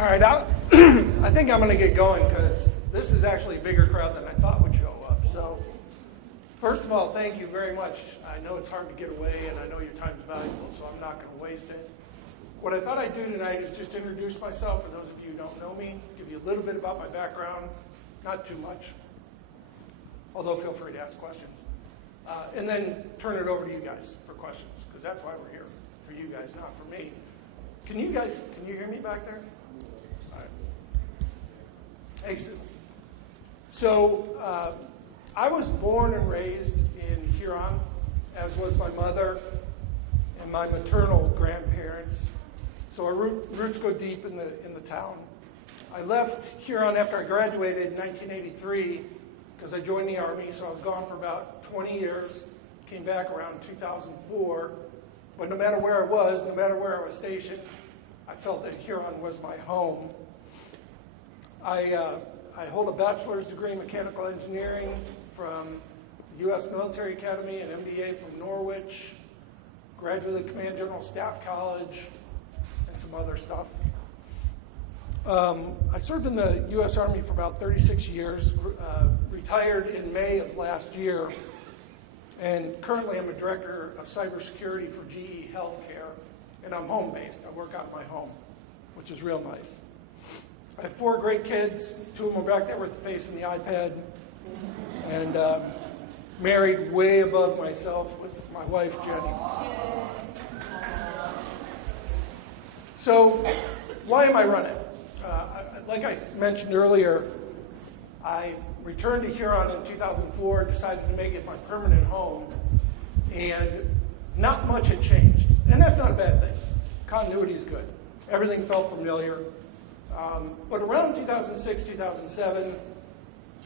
All right, I think I'm going to get going because this is actually a bigger crowd than I thought would show up. So, first of all, thank you very much. I know it's hard to get away, and I know your time is valuable, so I'm not going to waste it. What I thought I'd do tonight is just introduce myself for those of you who don't know me, give you a little bit about my background, not too much, although feel free to ask questions, and then turn it over to you guys for questions, because that's why we're here, for you guys, not for me. Can you hear me back there? All right. Excellent. So I was born and raised in Huron, as was my mother and my maternal grandparents. So our roots go deep in the town. I left Huron after I graduated in 1983 because I joined the Army, so I was gone for about 20 years, came back around 2004. But no matter where I was, no matter where I was stationed, I felt that Huron was my home. I hold a bachelor's degree in mechanical engineering from the U.S. Military Academy, an MBA from Norwich, graduated Command General Staff College, and some other stuff. I served in the U.S. Army for about 36 years, retired in May of last year, and currently I'm a director of cybersecurity for GE Healthcare, and I'm home-based. I work out of my home, which is real nice. I have 4 great kids. 2 of them are back there with the face in the iPad, and married way above myself with my wife, Jenny. So why am I running? Like I mentioned earlier, I returned to Huron in 2004, decided to make it my permanent home, and not much had changed. And that's not a bad thing. Continuity is good. Everything felt familiar. But around 2006, 2007,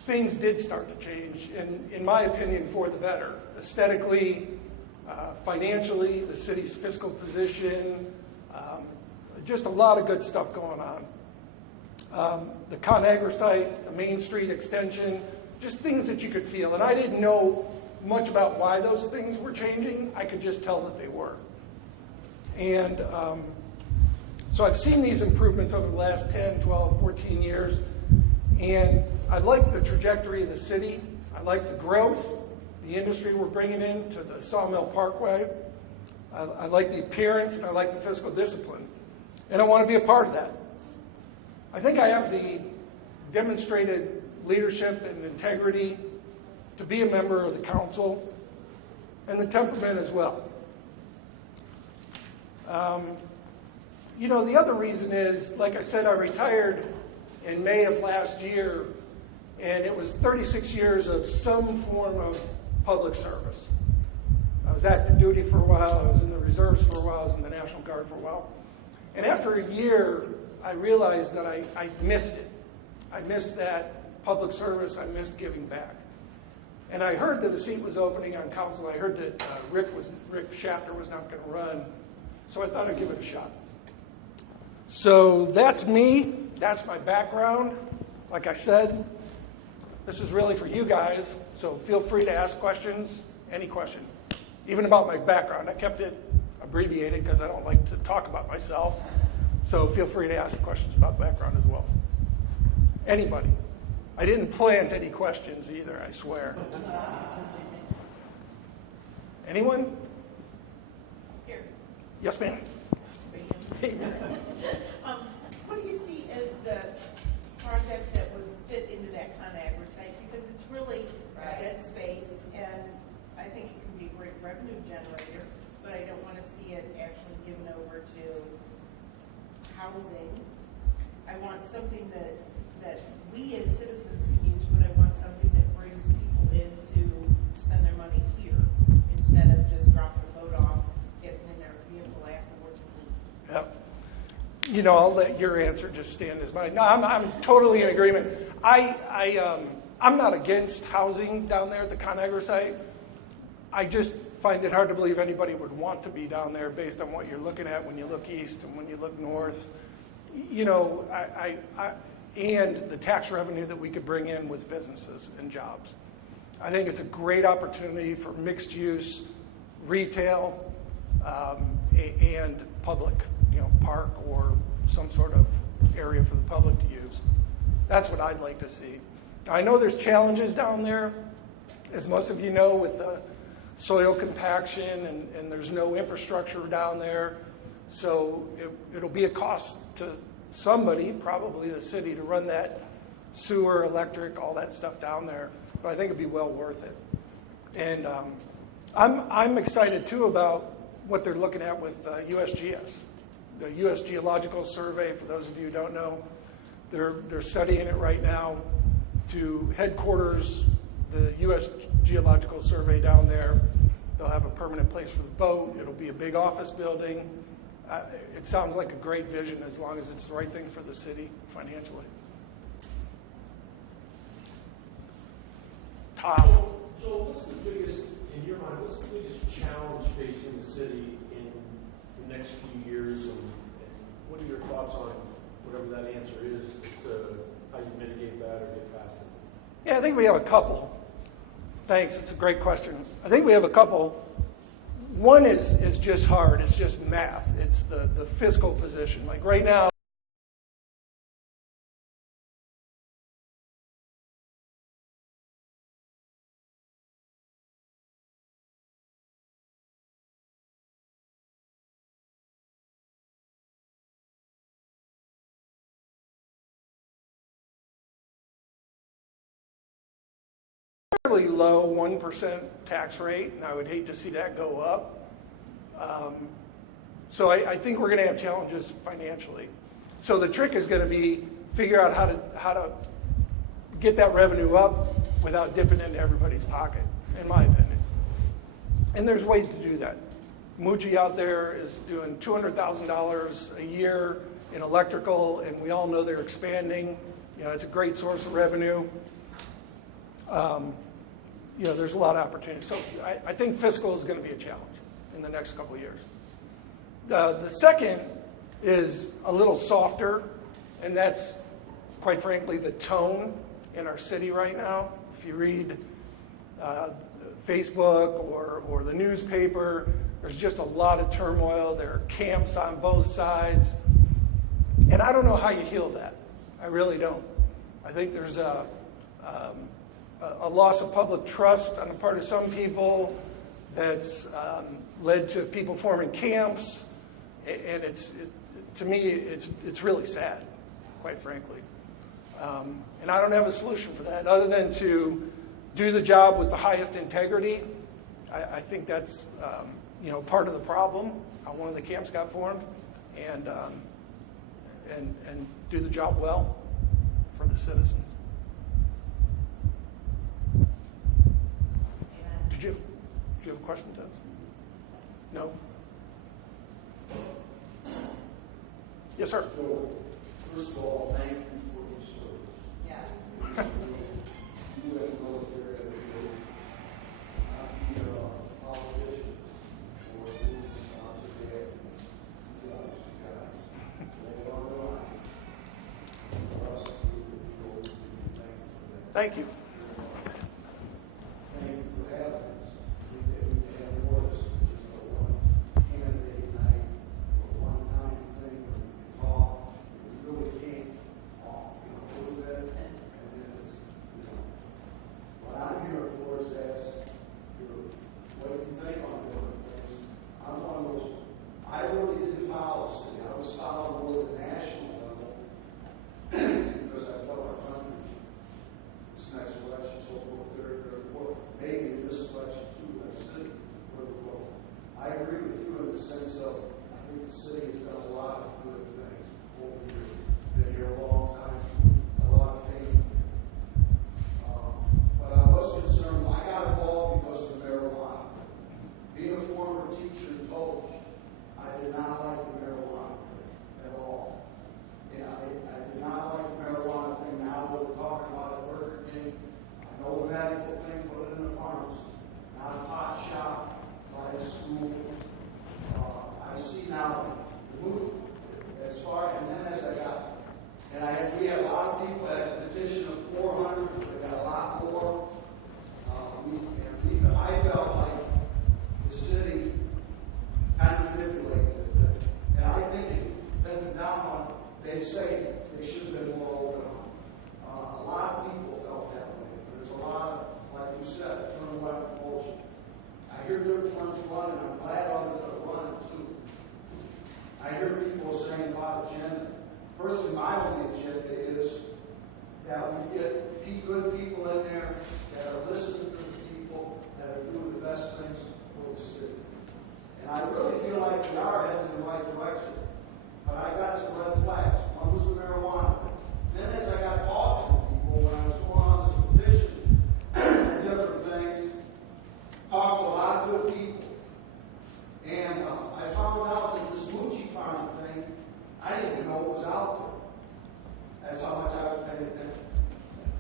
things did start to change, and in my opinion, for the better. Aesthetically, financially, the city's fiscal position, just a lot of good stuff going on. The ConAgra site, the Main Street extension, just things that you could feel. And I didn't know much about why those things were changing. I could just tell that they were. And so I've seen these improvements over the last 10, 12, 14 years. And I like the trajectory of the city. I like the growth, the industry we're bringing in to the Sawmill Parkway. I like the appearance, and I like the fiscal discipline. And I want to be a part of that. I think I have the demonstrated leadership and integrity to be a member of the council, and the temperament as well. The other reason is, like I said, I retired in May of last year, and it was 36 years of some form of public service. I was active duty for a while, I was in the reserves for a while, I was in the National Guard for a while. And after a year, I realized that I missed it. I missed that public service, I missed giving back. And I heard that a seat was opening on council. I heard that Rick Shafter was not going to run, so I thought I'd give it a shot. So that's me, that's my background. Like I said, this is really for you guys, so feel free to ask questions, any question, even about my background. I kept it abbreviated because I don't like to talk about myself, so feel free to ask questions about background as well. Anybody. I didn't plant any questions either, I swear. Anyone? Here. Yes, ma'am. What do you see as the project that would fit into that ConAgra site? Because it's really a dead space, and I think it can be a great revenue generator, but I don't want to see it actually given over to housing. I want something that we as citizens can use, but I want something that brings people in to spend their money here instead of just dropping the boat off, getting in their vehicle afterwards and leaving. Yep. I'll let your answer just stand as mine. No, I'm totally in agreement. I'm not against housing down there at the ConAgra site. I just find it hard to believe anybody would want to be down there based on what you're looking at when you look east and when you look north. And the tax revenue that we could bring in with businesses and jobs. I think it's a great opportunity for mixed use, retail, and public, park or some sort of area for the public to use. That's what I'd like to see. I know there's challenges down there, as most of you know, with soil compaction, and there's no infrastructure down there. So it'll be a cost to somebody, probably the city, to run that sewer, electric, all that stuff down there. But I think it'd be well worth it. And I'm excited too about what they're looking at with USGS, the U.S. Geological Survey. For those of you who don't know, they're studying it right now to headquarters the U.S. Geological Survey down there. They'll have a permanent place for the boat. It'll be a big office building. It sounds like a great vision as long as it's the right thing for the city financially. Tom. Joel, what's the biggest, in your mind, what's the biggest challenge facing the city in the next few years? And what are your thoughts on whatever that answer is as to how you mitigate that or get past it? Yeah, I think we have a couple. Thanks, it's a great question. I think we have a couple. One is just hard, it's just math. It's the fiscal position. Like right now, fairly low 1% tax rate, and I would hate to see that go up. So I think we're going to have challenges financially. So the trick is going to be figure out how to get that revenue up without dipping into everybody's pocket, in my opinion. And there's ways to do that. Muji out there is doing $200,000 a year in electrical, and we all know they're expanding. You know, it's a great source of revenue. You know, there's a lot of opportunities. So I think fiscal is going to be a challenge in the next couple of years. The second is a little softer, and that's, quite frankly, the tone in our city right now. If you read Facebook or the newspaper, there's just a lot of turmoil. There are camps on both sides. And I don't know how you heal that. I really don't. I think there's a loss of public trust on the part of some people that's led to people forming camps, and to me it's really sad, quite frankly. And I don't have a solution for that other than to do the job with the highest integrity. I think that's part of the problem how one of the camps got formed, and do the job well for the citizens. Do you have a question, Dennis? No? Yes, sir. So, first of all, thank you for your service. Yes. You have military education, not be a politician or a business sponsor dad. You guys. Lay it on the line. For us, we would be always thank you for that. Thank you. Thank you for having us. We have more than just a one candidate night or one time thing where we can talk. We really can't talk, a little bit, and then it's, what I'm here for is ask what you think on different things. I'm one of those, I really didn't follow the city. I was following more the national level because I felt our country, this next election, so forth, very important. Maybe in this election too, as a city, where we're going. I agree with you in the sense of, I think the city has done a lot of good things over the years. Been here a long time, a lot of faith. But I was concerned, I got involved because of marijuana. Being a former teacher and coach, I did not like the marijuana thing at all. Yeah, I did not like the marijuana thing. Now we're talking about a Burger King. I know the medical thing, put it in the pharmacy, not a pot shop by a school. I see now the move as far, and then as I got, and we had a lot of people at a petition of 400, we got a lot more. I felt like the city kind of manipulated it. And I think it depended down on hear people saying about agenda. Personally, my only agenda is that we get good people in there that are listening to the people, that are doing the best things for the city. And I really feel like we are heading in the right direction. But I got some red flags. One was the marijuana. Then as I got talking to people, when I was going on this petition and different things, talked to a lot of good people. And I found out that this Hagy farm thing, I didn't even know it was out there. That's how much I was paying attention.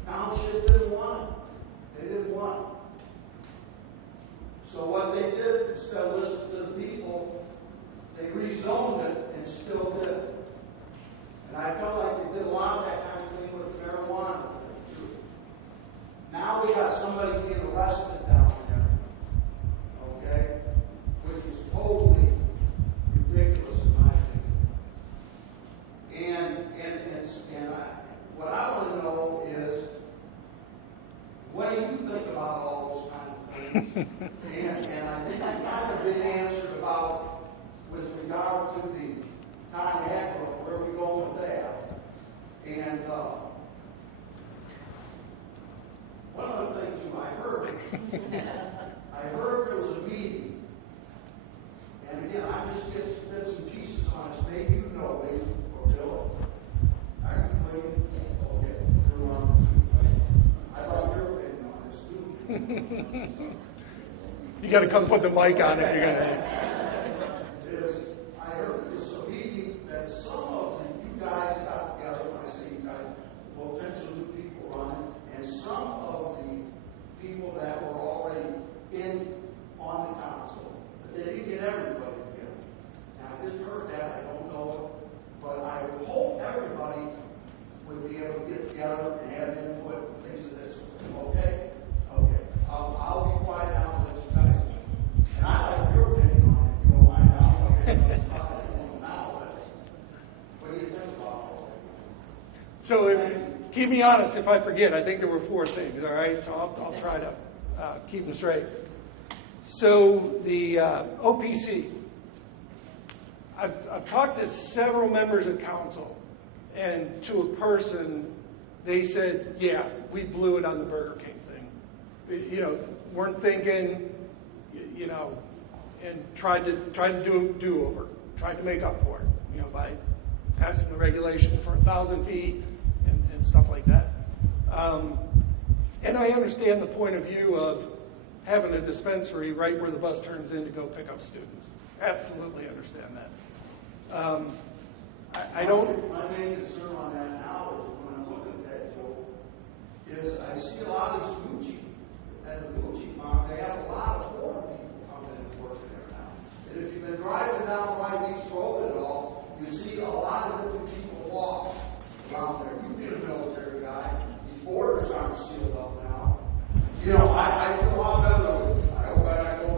Township didn't want it. They didn't want it. So what they did, instead of listening to the people, they rezoned it and still did it. And I felt like they did a lot of that kind of thing with marijuana too. Now we got somebody being arrested down there, okay, which was totally ridiculous in my opinion. What I want to know is, what do you think about all those kind of things? and I think I kind of been answered about with regard to the Hagy, where we go with that. And one of the things I heard there was a meeting. And again, I just get bits and pieces on this. Maybe you know, maybe, or Bill. Are you waiting? Okay, you're on too. I'd like your opinion on this too. You got to come put the mic on if you're going to. I heard this a meeting that some of you guys got together. When I say you guys, potential new people running, and some of the people that were already on the council, but they didn't get everybody together. Now I just heard that. I don't know it, but I would hope everybody would be able to get together and have input and things of this. Okay? Okay. I'll be quiet now and let you guys. And I like your opinion on it, if you don't mind. What do you think about all that? So keep me honest if I forget. I think there were 4 things, all right? So I'll try to keep them straight. So the OPC, I've talked to several members of council, and to a person, they said, yeah, we blew it on the Burger King thing. Weren't thinking, and tried to do a do-over, tried to make up for it, by passing the regulation for 1,000 feet and stuff like that. And I understand the point of view of having a dispensary right where the bus turns in to go pick up students. Absolutely understand that. I don't. My main concern on that now is when I'm looking at that, Joe, is I see a lot of this Hagy at the Hagy farm. They have a lot of foreign people coming in and working there now. And if you've been driving down White Beach Road at all, you see a lot of different people walk around there. You've been a military guy. These borders aren't sealed up now. I feel a lot better with, I hope I go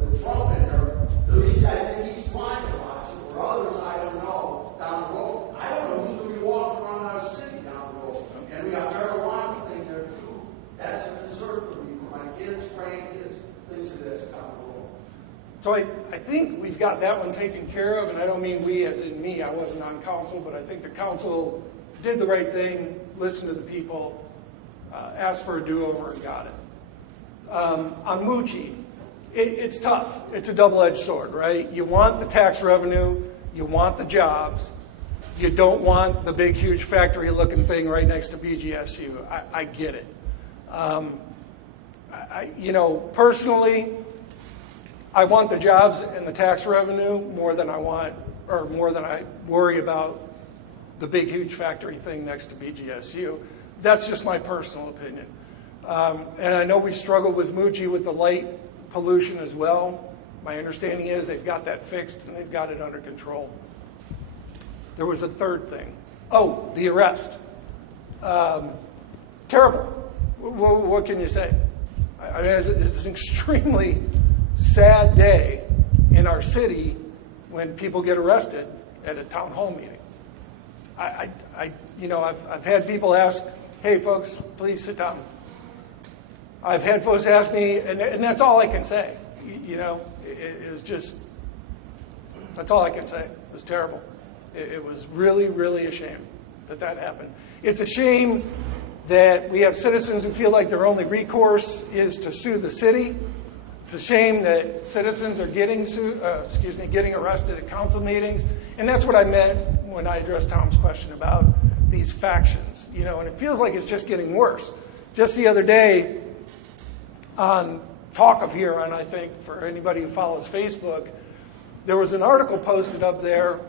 with Trump in there. At least I think he's trying to watch it. For others, I don't know, down the road. I don't know who's going to be walking around our city down the road. And we got marijuana thing there too. That's a concern for me, for my kids, grandkids, things of this down the road. So I think we've got that one taken care of, and I don't mean we as in me. I wasn't on council, but I think the council did the right thing, listened to the people, asked for a do-over, and got it. On Hagy, it's tough. It's a double-edged sword, right? You want the tax revenue, you want the jobs, you don't want the big, huge factory-looking thing right next to BGSU. I get it. Personally, I want the jobs and the tax revenue more than I worry about the big, huge factory thing next to BGSU. That's just my personal opinion. And I know we struggle with Hagy with the light pollution as well. My understanding is they've got that fixed and they've got it under control. There was a third thing. Oh, the arrest. Terrible. What can you say? I mean, it's an extremely sad day in our city when people get arrested at a town hall meeting. I've had people ask, hey, folks, please sit down. I've had folks ask me, and that's all I can say, is just, That's all I can say. It was terrible. It was really, really a shame that happened. It's a shame that we have citizens who feel like their only recourse is to sue the city. It's a shame that citizens are getting arrested at council meetings. And that's what I meant when I addressed Tom's question about these factions. And it feels like it's just getting worse. Just the other day, on Talk of Huron, I think, for anybody who follows Facebook, there was an article posted up there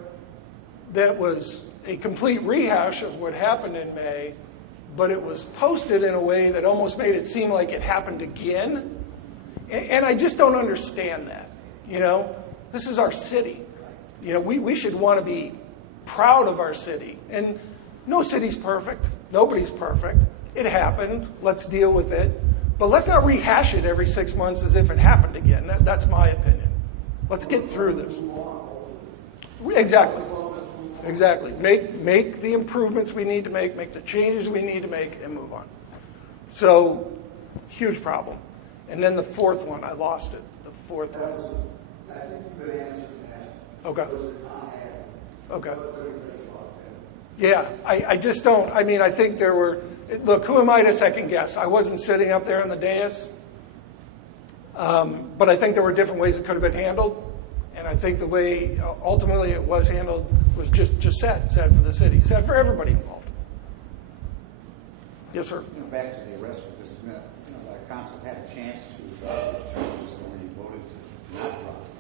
that was a complete rehash of what happened in May, but it was posted in a way that almost made it seem like it happened again. And I just don't understand that. This is our city. We should want to be proud of our city. And no city's perfect. Nobody's perfect. It happened. Let's deal with it. But let's not rehash it every 6 months as if it happened again. That's my opinion. Let's get through this. Exactly. Make the improvements we need to make the changes we need to make, and move on. So, huge problem. And then the fourth one, I lost it. The fourth one. I think you could answer that. Okay. Okay. What do you think about that? Yeah, I just don't. I think there were. Look, who am I to second guess? I wasn't sitting up there on the dais. But I think there were different ways it could have been handled. And I think the way ultimately it was handled was just sad for the city, sad for everybody involved. Yes, sir. Back to the arrest for just a minute. The council had a chance to drop those charges when they voted to not drop it.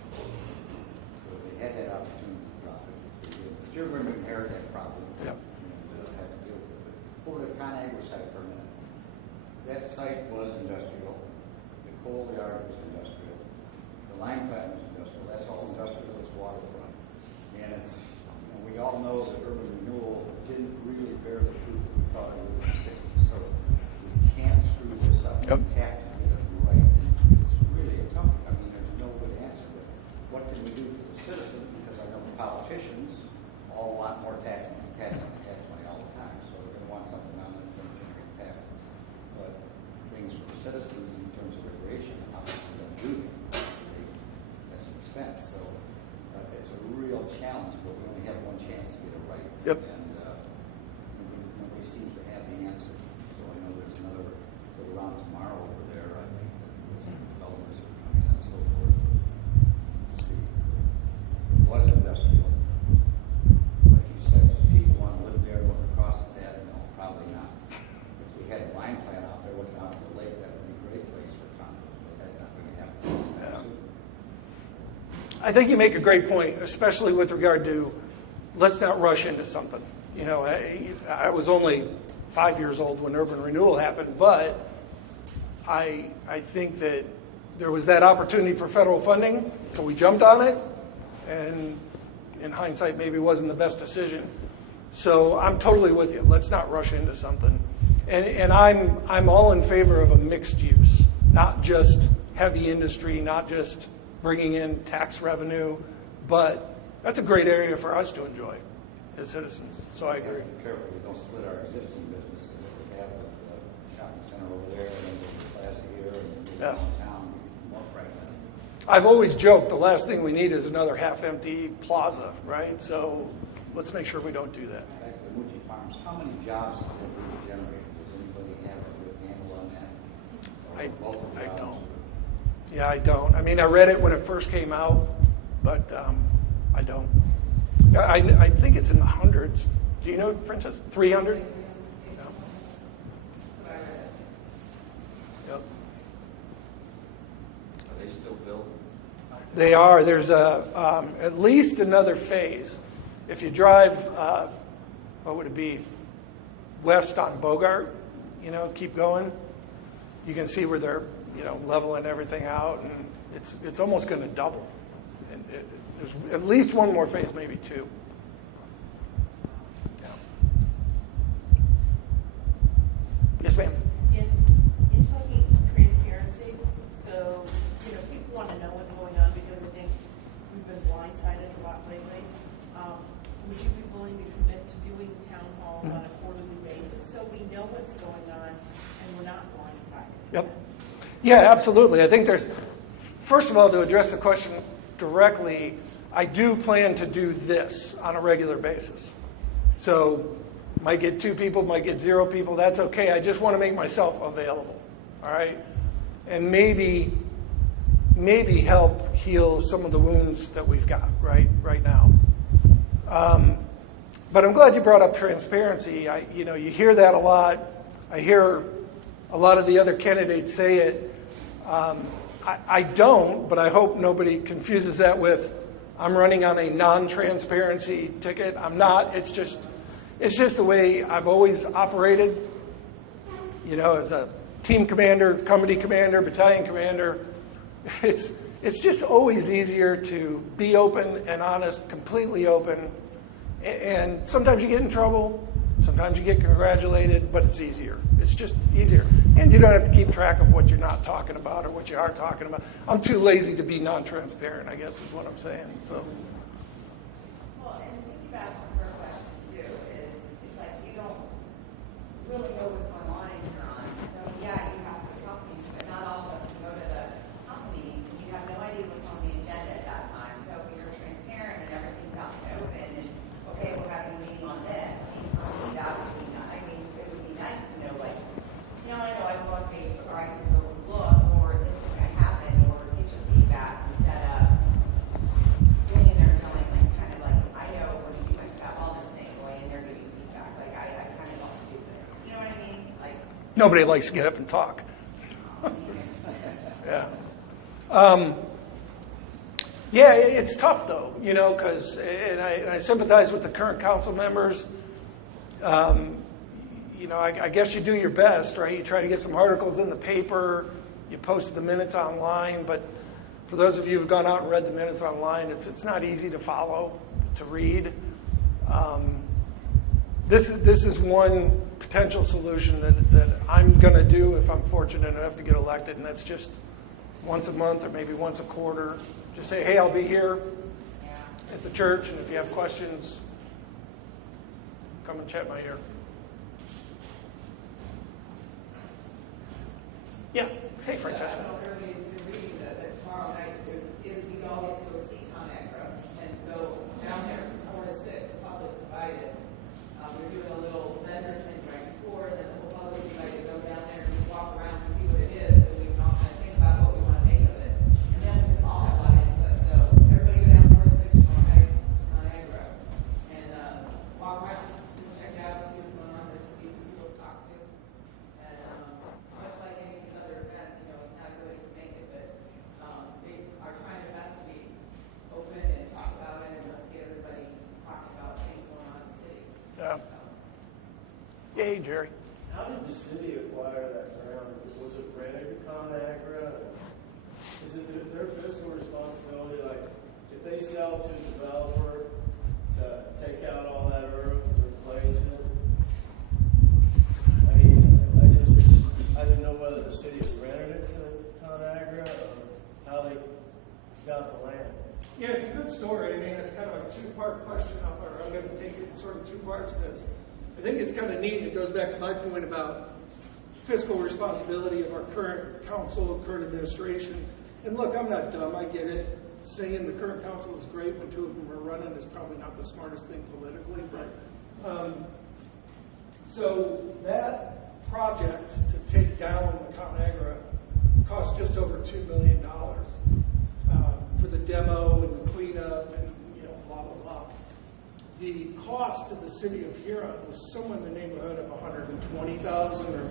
So they had that opportunity to drop it. But you're going to inherit that problem. Yeah. They'll have to deal with it. But over the ConAgra site for a minute. That site was industrial. The coal yard was industrial. The lime plant was industrial. That's all industrial. It's waterfront. And it's, we all know that urban renewal didn't really bear the fruit that we thought it would be. So we can't screw this up. Yep. We have to get it right. It's really a tough. There's no good answer to it. What can we do for the citizens? Because I know the politicians all want more tax money all the time. So they're going to want something on that's going to generate taxes. But things for the citizens in terms of recreation, how much are going to do? That's an expense. So it's a real challenge, but we only have one chance to get it right. Yep. And nobody seems to have the answer. So I know there's another go around tomorrow over there. I think some developers are coming and so forth. It was industrial. Like you said, people want to live there, look across at that. No, probably not. If we had a lime plant out there looking out to the lake, that would be a great place for condos, but that's not going to happen. Yeah. I think you make a great point, especially with regard to let's not rush into something. I was only 5 years old when urban renewal happened, but I think that there was that opportunity for federal funding, so we jumped on it, and in hindsight, maybe it wasn't the best decision. So I'm totally with you. Let's not rush into something. And I'm all in favor of a mixed use, not just heavy industry, not just bringing in tax revenue, but that's a great area for us to enjoy as citizens. So I agree. Be careful we don't split our existing businesses that we have with the shopping center over there and the plaza here and the downtown, more fragmented. I've always joked the last thing we need is another half-empty plaza, right? So let's make sure we don't do that. Back to the Mucci Farms, how many jobs have we generated? Does anybody have a good handle on that? I Jobs? don't. Yeah, I don't. I read it when it first came out, but I don't. I think it's in the hundreds. Do you know, Frances? 300? No. Yep. Are they still building? They are. There's at least another phase. If you drive, what would it be, west on Bogart, keep going, you can see where they're, leveling everything out, and it's almost going to double. And there's at least one more phase, maybe two. Yeah. Yes, ma'am. In talking transparency, so, people want to know what's going on because I think we've been blindsided a lot lately. Would you be willing to commit to doing town halls on a quarterly basis so we know what's going on and we're not blindsided? Yep. Yeah, absolutely. I think there's, first of all, to address the question directly, I do plan to do this on a regular basis. So might get 2 people, might get 0 people, that's okay. I just want to make myself available, all right? And maybe help heal some of the wounds that we've got right now. But I'm glad you brought up transparency. You hear that a lot. I hear a lot of the other candidates say it. I don't, but I hope nobody confuses that with I'm running on a non-transparency ticket. I'm not. It's just the way I've always operated. As a team commander, company commander, battalion commander, it's just always easier to be open and honest, completely open. And sometimes you get in trouble, sometimes you get congratulated, but it's easier. It's just easier. And you don't have to keep track of what you're not talking about or what you are talking about. I'm too lazy to be non-transparent, I guess is what I'm saying. So. Well, and thinking about her question too, it's like you don't really know what's going on in Huron. So yeah, you have to go to council meetings, but not all of us can go to the council meetings, and you have no idea what's on the agenda at that time. So if you're transparent and everything's out in the open, and okay, we're having a meeting on this, I mean, for me, that would be nice. I mean, it would be nice to know, like, I know I go on Facebook, or I can go look, or this is going to happen, or get your feedback instead of going in there and going, like, kind of like, I know when you went to that wellness thing, going in there giving feedback, like, I kind of felt stupid. You know what I mean? Like, Nobody likes to get up and talk. Yeah. Yeah, it's tough though, because I sympathize with the current council members. I guess you do your best, right? You try to get some articles in the paper, you post the minutes online, but for those of you who've gone out and read the minutes online, it's not easy to follow, to read. This is one potential solution that I'm going to do if I'm fortunate enough to get elected, and that's just once a month or maybe once a quarter. Just say, hey, I'll be here at the church, and if you have questions, come and chat my ear. Yeah. Hey, Francesca. I don't know if everybody's been reading that tomorrow night, we all get to go see ConAgra and go down there from 4 to 6. The public's invited. We're doing a little vendor thing right before, and then the whole public's invited to go down there and just walk around and see what it is, so we can all kind of think about what we want to make of it. And then we can all have a lot of input. So everybody go down 4 to 6 tomorrow night, ConAgra, and walk around, just check it out, see what's going on. There's some decent people to talk to. And much like any of these other events, not everybody can make it, but they are trying their best to be open and talk about it, and let's get everybody talking about things going on in the city. Yeah. Hey, Jerry. How did the city acquire that ground? Was it rented to ConAgra? Is it their fiscal responsibility, like, if they sell to a developer to take out all that earth and replace it? I mean, I didn't know whether the city had rented it to ConAgra or how they got the land. Yeah, it's a good story. I mean, it's kind of a two-part question, or I'm going to take it in sort of 2 parts because I think it's kind of neat. It goes back to my point about fiscal responsibility of our current council, current administration. And look, I'm not dumb. I get it. Saying the current council is great when 2 of them are running is probably not the smartest thing politically. But so that project to take down the ConAgra cost just over $2 million for the demo and the cleanup and blah blah blah. The cost to the city of Huron was somewhere in the neighborhood of $120,000 or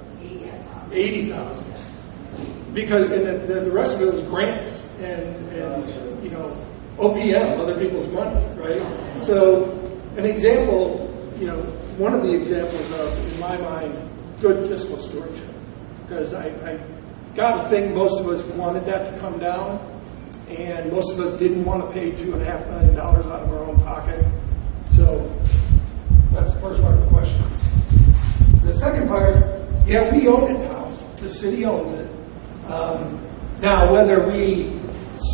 $80,000. Because the rest of it was grants and OPM, other people's money, right? So an example, one of the examples of, in my mind, good fiscal stewardship. Because I got to think most of us wanted that to come down, and most of us didn't want to pay $2.5 million out of our own pocket. So that's the first part of the question. The second part, yeah, we own it now. The city owns it. Now, whether we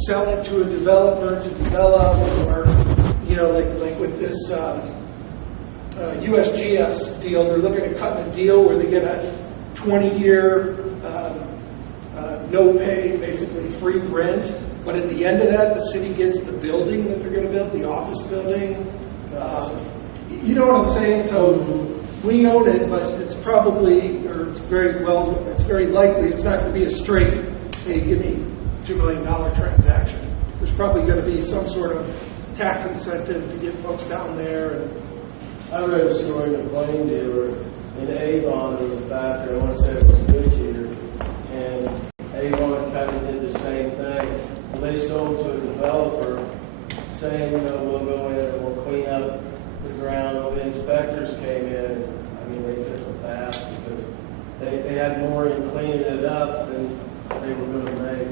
sell it to a developer to develop, or like with this USGS deal, they're looking at cutting a deal where they get a 20-year no pay, basically free rent But at the end of that, the city gets the building that they're going to build, the office building. You know what I'm saying? So we own it, but it's probably, or it's very likely it's not going to be a straight, hey, give me $2 million transaction. There's probably going to be some sort of tax incentive to get folks down there. And I read a story in a plane dealer in Avon. There was a factory, I want to say it was Goodyear, and Avon kind of did the same thing. Well, they sold to a developer saying, we'll go in and we'll clean up the ground. Well, the inspectors came in, I mean, they took a bath because they had more in cleaning it up than they were going to make.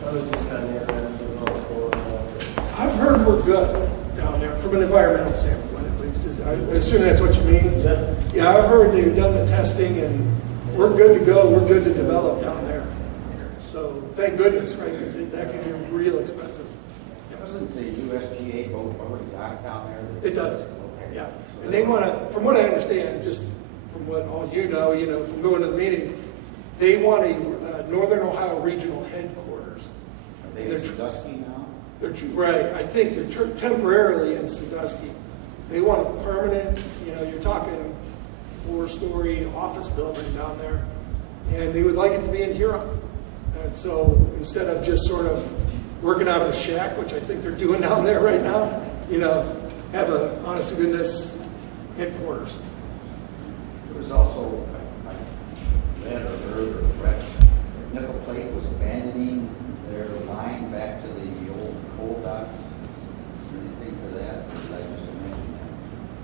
So I was just kind of interested in what's going on there. I've heard we're good down there from an environmental standpoint, at least. I assume that's what you mean? Yeah. Yeah, I've heard they've done the testing and we're good to go. We're good to develop down there. So thank goodness, right? Because that can be real expensive. Doesn't the USGA boat already dock down there? It does. Yeah. And they want to, from what I understand, just from what all you know, from going to the meetings, they want a Northern Ohio regional headquarters. Are they in Sandusky now? Right. I think they're temporarily in Sandusky. They want a permanent, you're talking 4-story office building down there. And they would like it to be in Huron. And so instead of just sort of working out of a shack, which I think they're doing down there right now, have a honest to goodness headquarters. There was also, I read or heard or read, that Nickel Plate was abandoning their line back to the old coal docks. Is there anything to that? Or did I just mention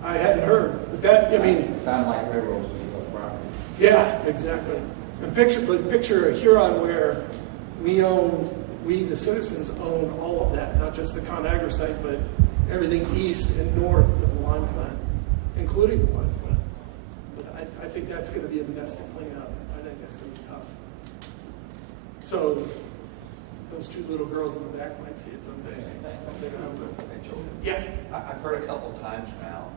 that? I hadn't heard, but that, It sounded like railroads to the property. yeah, exactly. And picture a Huron where we the citizens own all of that, not just the ConAgra site, but everything east and north of the lime plant, including the lime plant. But I think that's going to be a mess to clean up. I think that's going to be tough. So those 2 little girls in the back might see it someday. Yeah. I've heard a couple times now,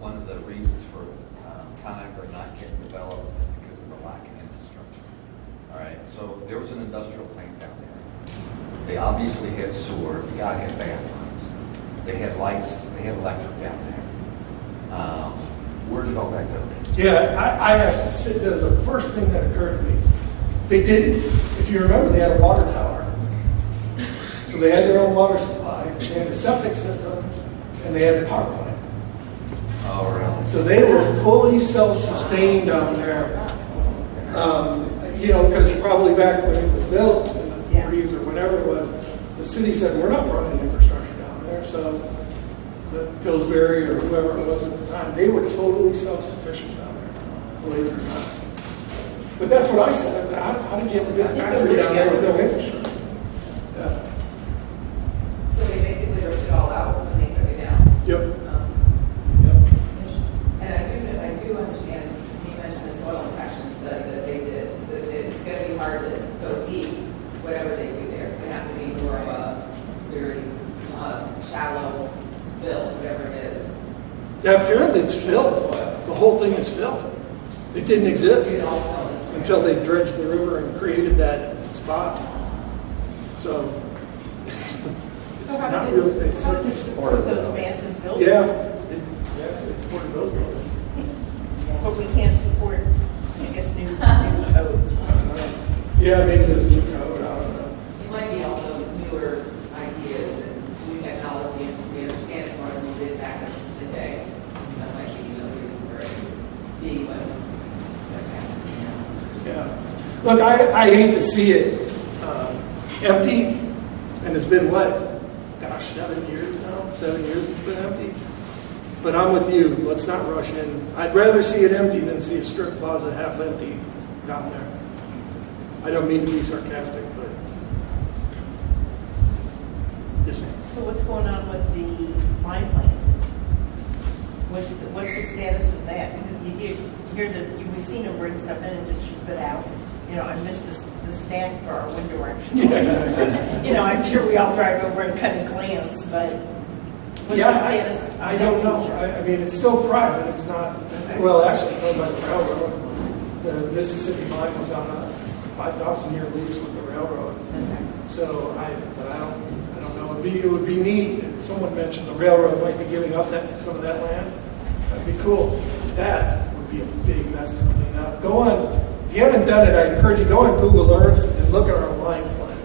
one of the reasons for ConAgra not getting developed is because of the lack of infrastructure. All right, so there was an industrial plant down there. They obviously had sewer, the guy had bathrooms, they had lights, they had electric down there. Where did all that go? Yeah, I asked to sit there as the first thing that occurred to me. They did, if you remember, they had a water tower. So they had their own water supply, they had a septic system, and they had a power plant. Oh, really? So they were fully self-sustained down there. Because probably back when it was built in the 40s or whatever it was, the city said, we're not running infrastructure down there. So the Pillsbury or whoever it was at the time, they were totally self-sufficient down there, believe it or not. But that's what I said. How did you ever get a factory down there with no infrastructure? Yeah. So they basically ripped it all out when they took it down. Yep. And I do understand, you mentioned the soil impaction study that they did, that it's going to be hard to go deep, whatever they do there. It's going to have to be more of a very shallow fill, whatever it is. Yeah, apparently it's filled. The whole thing is filled. It didn't exist It's all filled. until they dredged the river and created that spot. So it's So how not did real estate. how did it support those massive buildings? Yeah, it supported those buildings. But we can't support, I guess, new codes. Yeah, maybe there's a new code, I don't know. It might be also newer ideas and new technology, and we understand it more than we did back in the day. That might be another reason for it being what Yeah. Look, I hate to see it empty, and it's been what? Gosh, 7 years now? 7 years it's been empty? But I'm with you. Let's not rush in. I'd rather see it empty than see a strip plaza half empty down there. I don't mean to be sarcastic, but yes, ma'am. So what's going on with the mine plan? What's the status of that? Because you hear that we've seen them bring stuff in and just ship it out. I missed the stack for our wind direction. I'm sure we all drive over and kind of glance, but what's the status? I don't know. I mean, it's still private. It's not, well, actually, it's owned by the railroad. The Mississippi mine was on a 5,000-year lease with the railroad. Okay. So but I don't know. It would be neat. Someone mentioned the railroad might be giving up some of that land. That'd be cool. That would be a big mess to clean up. If you haven't done it, I encourage you, go on Google Earth and look at our line plan.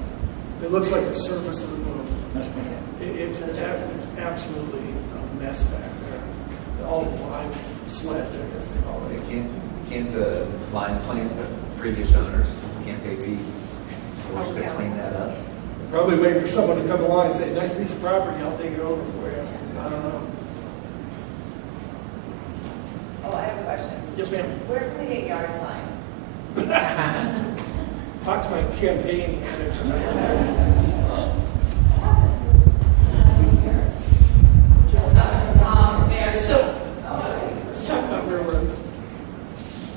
It looks like the surface of the moon. It's absolutely a mess back there. All line sledge, I guess they call it. Can't the line plant, the previous owners, can't they be forced to clean that up? Probably waiting for someone to come along and say, nice piece of property, I'll take it over for you. I don't know. Oh, I have a question. Yes, ma'am. Where can we get yard signs? Talk to my campaign manager. Talk about railroads.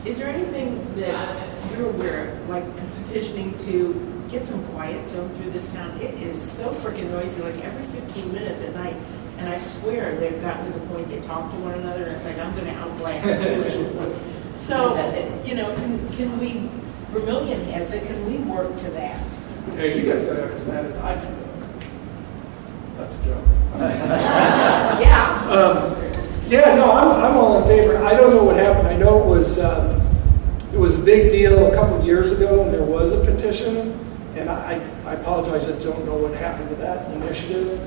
Is there anything that you're aware of, like petitioning to get some quiet zone through this town? It is so freaking noisy, like every 15 minutes at night. And I swear they've gotten to the point they talk to one another, and it's like, I'm going to outblast you. So, can we, Vermillion has it, can we work to that? Hey, you guys are as mad as I do. That's a joke. Yeah. Yeah, no, I'm all in favor. I don't know what happened. I know it was a big deal a couple of years ago, and there was a petition. And I apologize, I don't know what happened to that initiative.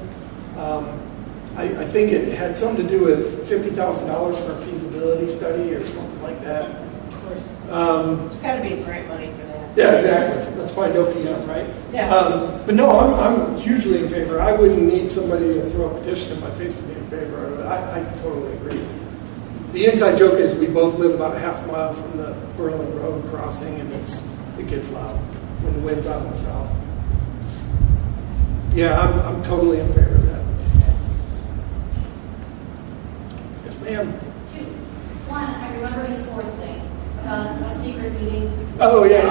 I think it had something to do with $50,000 for a feasibility study or something like that. Of course. There's got to be grant money for that. Yeah, exactly. Let's find OPM, right? Yeah. But no, I'm hugely in favor. I wouldn't need somebody to throw a petition in my face to be in favor of it. I totally agree. The inside joke is we both live about a half mile from the Berlin Road crossing, and it gets loud when the wind's out in the south. Yeah, I'm totally in favor of that. Yes, ma'am. Two. One, I remember his fourth thing about a secret meeting. Oh, yeah.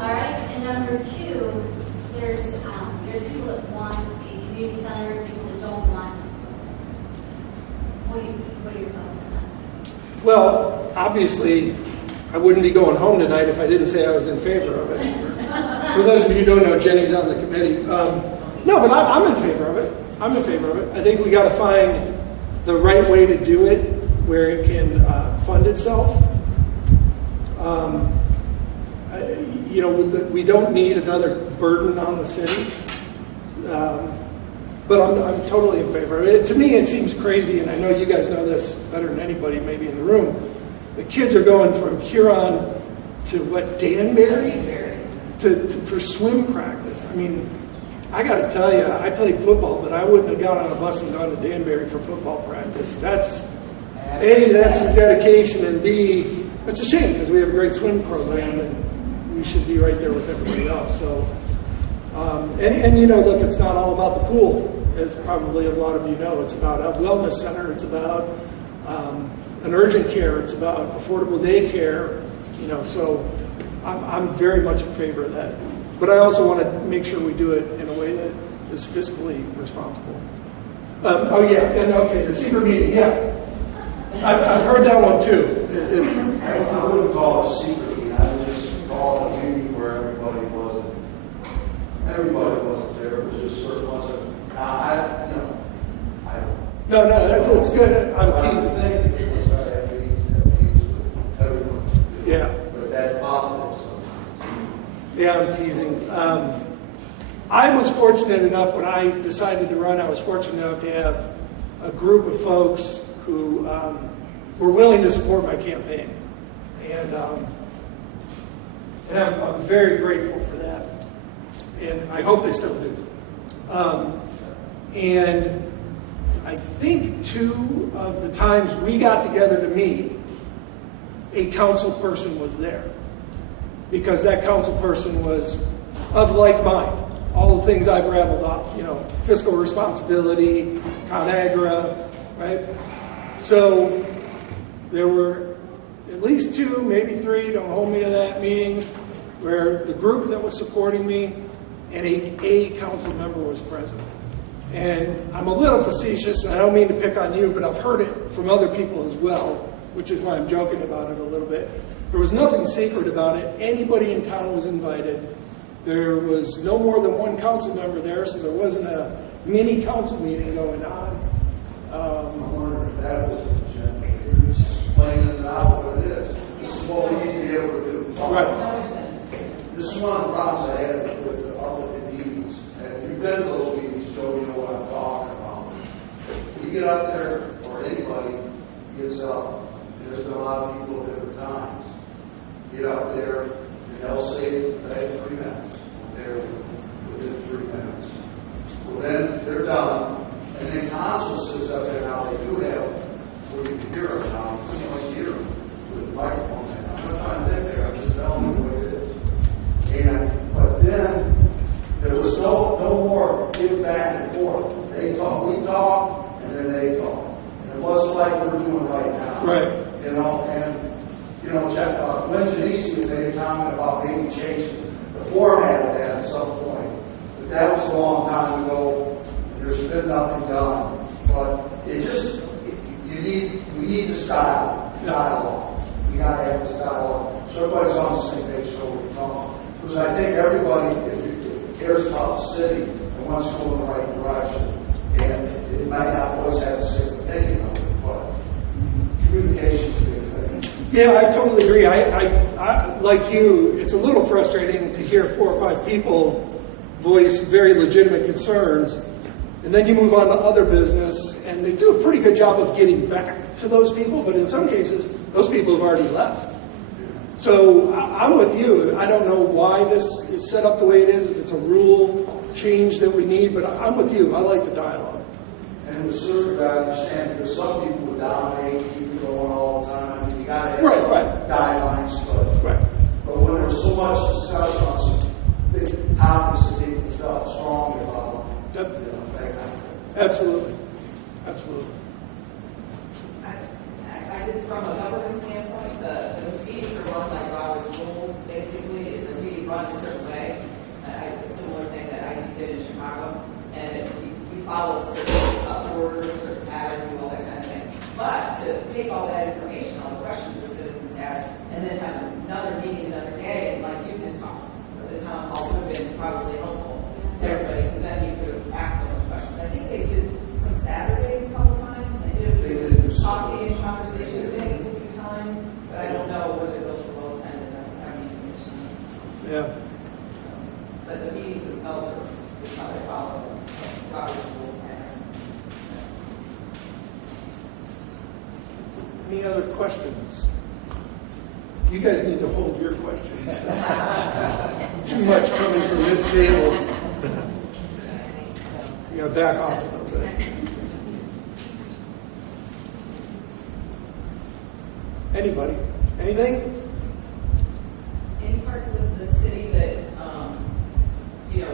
All right. And number two, there's people that want a community center, people that don't want. What are your thoughts on that? Well, obviously, I wouldn't be going home tonight if I didn't say I was in favor of it. For those of you who don't know, Jenny's on the committee. No, but I'm in favor of it. I'm in favor of it. I think we got to find the right way to do it where it can fund itself. We don't need another burden on the city. But I'm totally in favor of it. To me, it seems crazy, and I know you guys know this better than anybody maybe in the room. The kids are going from Huron to what, Danbury? For swim practice. I mean, I got to tell you, I played football, but I wouldn't have got on a bus and gone to Danbury for football practice. That's some dedication, and B, it's a shame because we have a great swim program, and we should be right there with everybody else. So, look, it's not all about the pool, as probably a lot of you know. It's about a wellness center. It's about an urgent care. It's about affordable daycare. So I'm very much in favor of that. But I also want to make sure we do it in a way that is fiscally responsible. The secret meeting, yeah. I've heard that one too. I wouldn't call it a secret meeting. I would just call it a meeting where everybody wasn't there. It was just certain ones that, I don't. No, that's good. I'm teasing. Everyone. Yeah. But that's politics. Yeah, I'm teasing. I was fortunate enough when I decided to run, I was fortunate enough to have a group of folks who were willing to support my campaign. And I'm very grateful for that. And I hope they still do. And I think 2 of the times we got together to meet, a council person was there. Because that council person was of like mind. All the things I've rattled off, fiscal responsibility, ConAgra, right? So there were at least 2, maybe 3, don't hold me to that, meetings where the group that was supporting me and a council member was present. And I'm a little facetious, and I don't mean to pick on you, but I've heard it from other people as well, which is why I'm joking about it a little bit. There was nothing secret about it. Anybody in town was invited. There was no more than one council member there, so there wasn't a mini council meeting going on. I'm wondering if that was an agenda. You're just explaining it out what it is. This is what we need to be able to do. Right. This is one of the problems I had with the meetings. And if you've been to those meetings, Joe, you know what I'm talking about. We get up there, or anybody gets up, and there's been a lot of people at different times, get up there, and they'll say they have 3 minutes. They're within 3 minutes. Well, then they're done, and then council sits up there. Now they do have, where you can hear them now, you can always hear them with the microphone. I'm not trying to live there, I'm just telling you what it is. But then there was no more give back and forth. They talk, we talk, and then they talk. And it wasn't like we're doing right now. Right. You know, and when Janisi made a comment about maybe changing the format of that at some point. But that was a long time ago. There's been nothing done. But it just, we need this dialogue. We got to have this dialogue. So everybody's on the same page so we can talk. Because I think everybody, if you cares about the city and wants to go in the right direction, and it might not always have the same opinion of it, but communication is a big thing. Yeah, I totally agree. I like you, it's a little frustrating to hear 4 or 5 people voice very legitimate concerns, and then you move on to other business, and they do a pretty good job of getting back to those people, but in some cases, those people have already left. So I'm with you. I don't know why this is set up the way it is, if it's a rule change that we need, but I'm with you. I like the dialogue. And with certain, I understand, because some people would dominate, keep going all the time. I mean, you got to have Right. guidelines, but when there was so much discussion on some big topics that people felt strongly about, Yep. that kind of thing. Absolutely. Absolutely. I just, from a government standpoint, the meetings are run like Robert's rules. Basically, it's a meeting run a certain way. A similar thing that I did in Chicago. And if you follow a certain order, a certain pattern, all that kind of thing. But to take all that information, all the questions the citizens have, and then have another meeting another day, and like you can talk, the town hall would have been probably helpful to everybody, because then you could have asked so much questions. I think they did some Saturdays a couple times, and they did a few coffee and conversation things a few times, but I don't know whether those were well attended. I don't have any information. Yeah. But the meetings themselves are just how they follow Robert's rules pattern. Any other questions? You guys need to hold your questions. Too much coming from this table. You gotta back off a little bit. Anybody? Anything? Any parts of the city that, you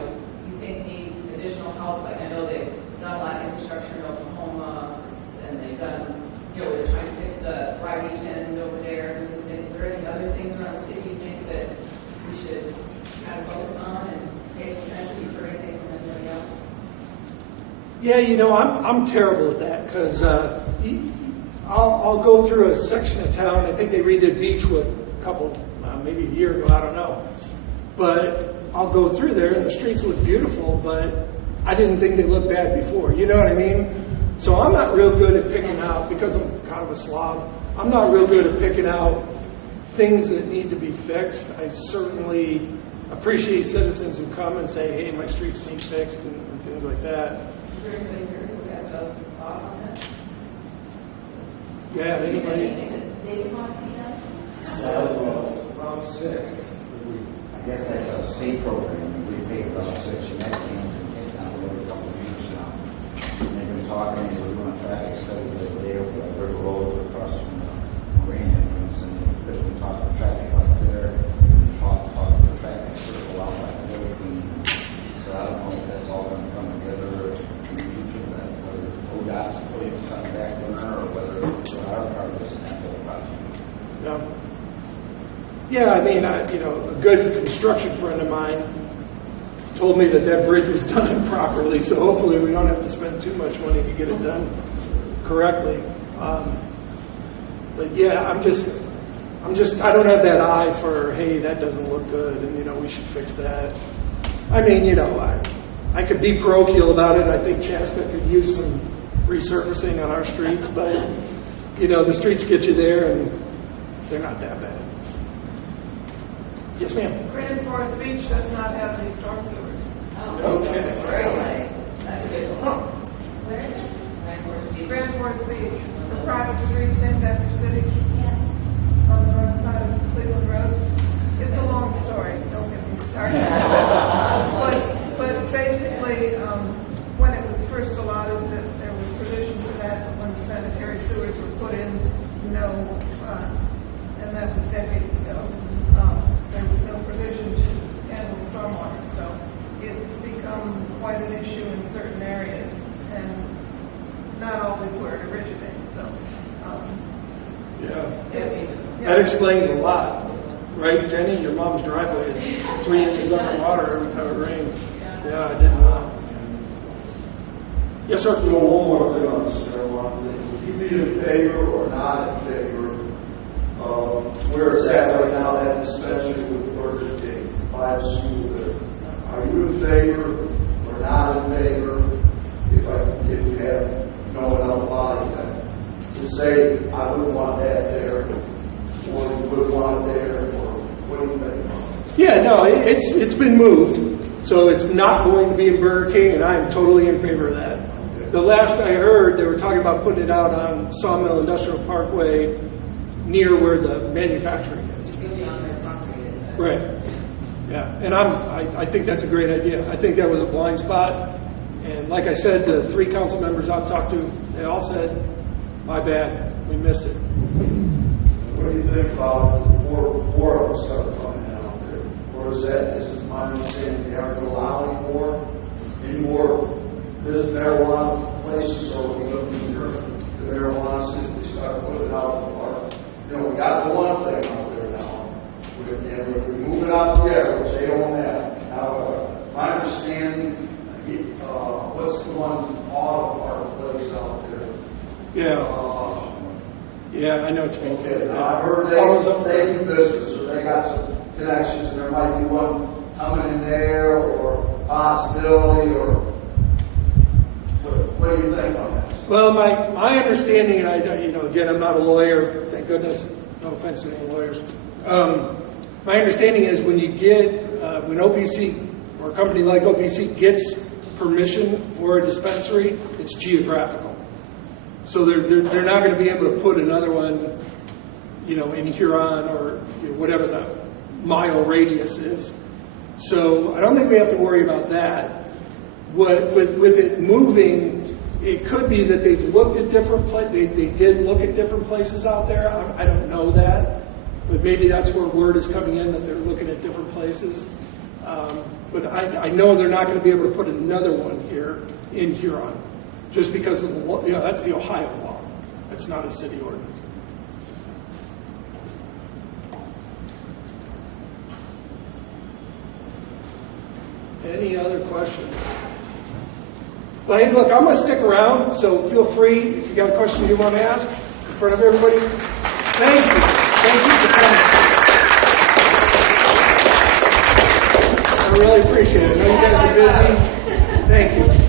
think need additional help? Like, I know they've done a lot of infrastructure in Oklahoma, and they've done, they're trying to fix the right-each end over there, and some things. Are there any other things around the city you think that we should kind of focus on and pay some attention? You've heard anything from anybody else? Yeah, I'm terrible at that, because I'll go through a section of town. I think they redid Beechwood a couple, maybe a year ago, I don't know. But I'll go through there, and the streets look beautiful, but I didn't think they looked bad before. You know what I mean? So I'm not real good at picking out, because I'm kind of a slob, I'm not real good at picking out things that need to be fixed. I certainly appreciate citizens who come and say, hey, my streets need fixed, and things like that. Is there anybody here who has a thought on that? Yeah, anybody? They want to see that? Around 6. I guess that's a state program, and we pay around 6, and that came in town over a couple of years now. And they've been talking, they were doing a traffic study the other day over the river road across from the marine entrance, and there's been talk of traffic out there, talk of the traffic circle out by the River Queen. So I don't know if that's all going to come together in the future, that whether ODOT's putting something back burner, or whether our part of this is not the project. Yeah. Yeah, I mean, a good construction friend of mine told me that bridge was done improperly, so hopefully we don't have to spend too much money to get it done correctly. But yeah, I don't have that eye for, hey, that doesn't look good, and we should fix that. I mean, you know, I could be parochial about it. I think Chaska could use some resurfacing on our streets, but, you know, the streets get you there and they're not that bad. Yes, ma'am. Grand Forest Beach does not have any storm sewers. Okay. Really? That's a good one. Where is it? Grand Forest Beach, the private streets named after cities Yeah. on the north side of Cleveland Road. It's a long story, don't get me started. But basically, when it was first allotted, that there was provision for that, but when the sanitary sewers were put in, no, and that was decades ago, there was no provision to handle stormwater, so it's become quite an issue in certain areas, and not always where it originates, so, That explains a lot, right, Jenny? Your mom's driveway is 3 inches underwater every time it rains. Yeah, I didn't know. Yes, sir. So one more thing on this marijuana thing. Would you be in favor or not in favor of where it's at right now, that dispensary with Burger King by the school there? Are you in favor or not in favor if you have know enough about it to say I wouldn't want that there or you would want it there, or what do you think? Yeah, no, it's been moved, so it's not going to be in Burger King, and I'm totally in favor of that. The last I heard, they were talking about putting it out on Sawmill Industrial Parkway near where the manufacturing is. It'll be on their property, is that? Right. Yeah, and I think that's a great idea. I think that was a blind spot, and like I said, the 3 council members I've talked to, they all said, my bad, we missed it. What do you think about more of them start coming out there? Or is that, is it my understanding, they aren't going to allow any more business marijuana places, or we don't need the marijuana since we start putting it out in the park? You know, we got the one thing out there now. And if we move it out there, which they own that. Now, my understanding, what's the one auto park place out there? Yeah, yeah, I know what you mean. Okay, now I heard they do business, or they got some connections, and there might be one coming in there, or possibility, or what do you think on that? Well, my understanding, and again, I'm not a lawyer, thank goodness, no offense to any lawyers. My understanding is when you get, when OPC, or a company like OPC gets permission for a dispensary, it's geographical. So they're not going to be able to put another one, in Huron or whatever the mile radius is. So I don't think we have to worry about that. With it moving, it could be that they've looked at different places. They did look at different places out there. I don't know that, but maybe that's where word is coming in that they're looking at different places. But I know they're not going to be able to put another one here in Huron, just because of the law. That's the Ohio law. It's not a city ordinance. Any other questions? Well, hey, look, I'm going to stick around, so feel free if you got a question you want to ask in front of everybody. Thank you. Thank you for coming. I really appreciate it. I know you guys are busy. Thank you.